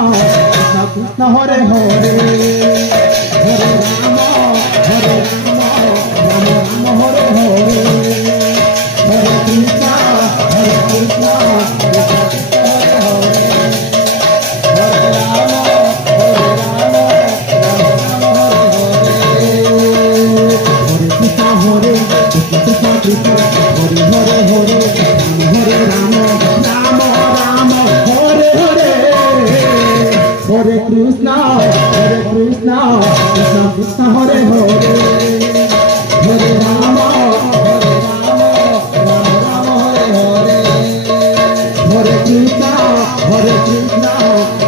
Krishna Krishna Hare Hare Hare Ram Ram Ram Hare Hare Hare Krishna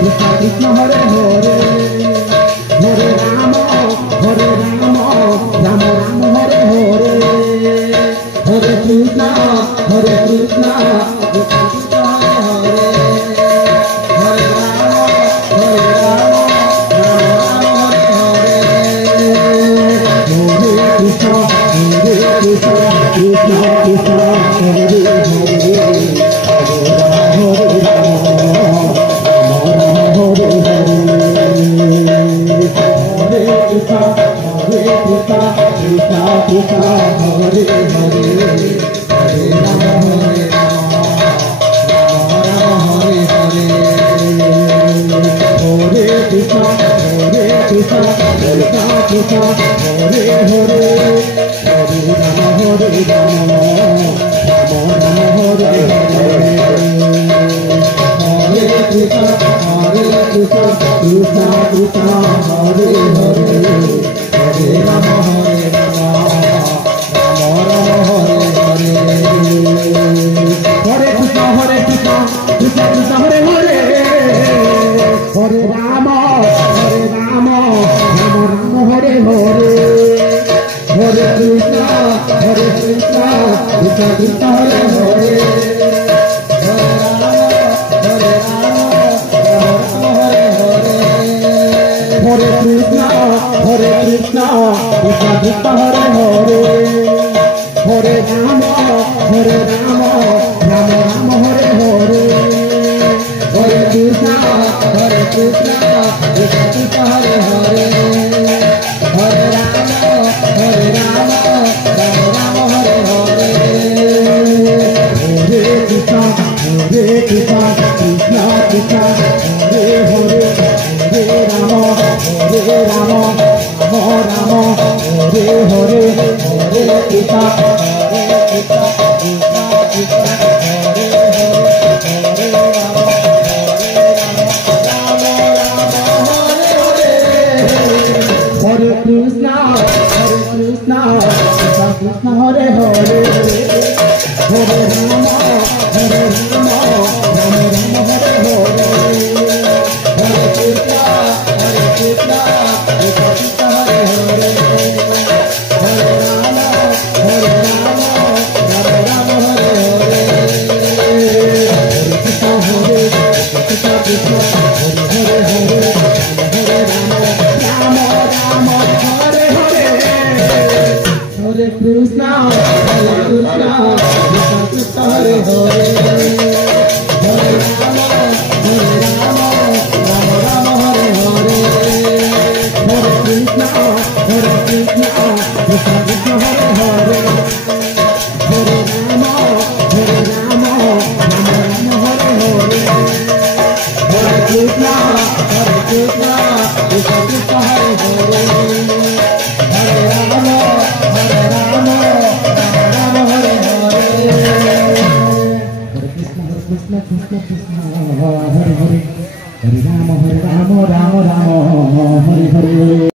Krishna Krishna Hare Hare Hare Ram Ram Ram Hare Hare Hare Krishna Krishna Krishna Hare Hare Hare Ram Ram Ram Hare Hare Hare Krishna Krishna Krishna Hare Hare Hare Ram Ram Ram Hare Hare Hare Krishna Krishna Krishna Hare Hare Hare Ram Ram Ram Hare Hare Hare Krishna Krishna Krishna Hare Hare Hare Ram Krishna Krishna Hare Ram Hare Hare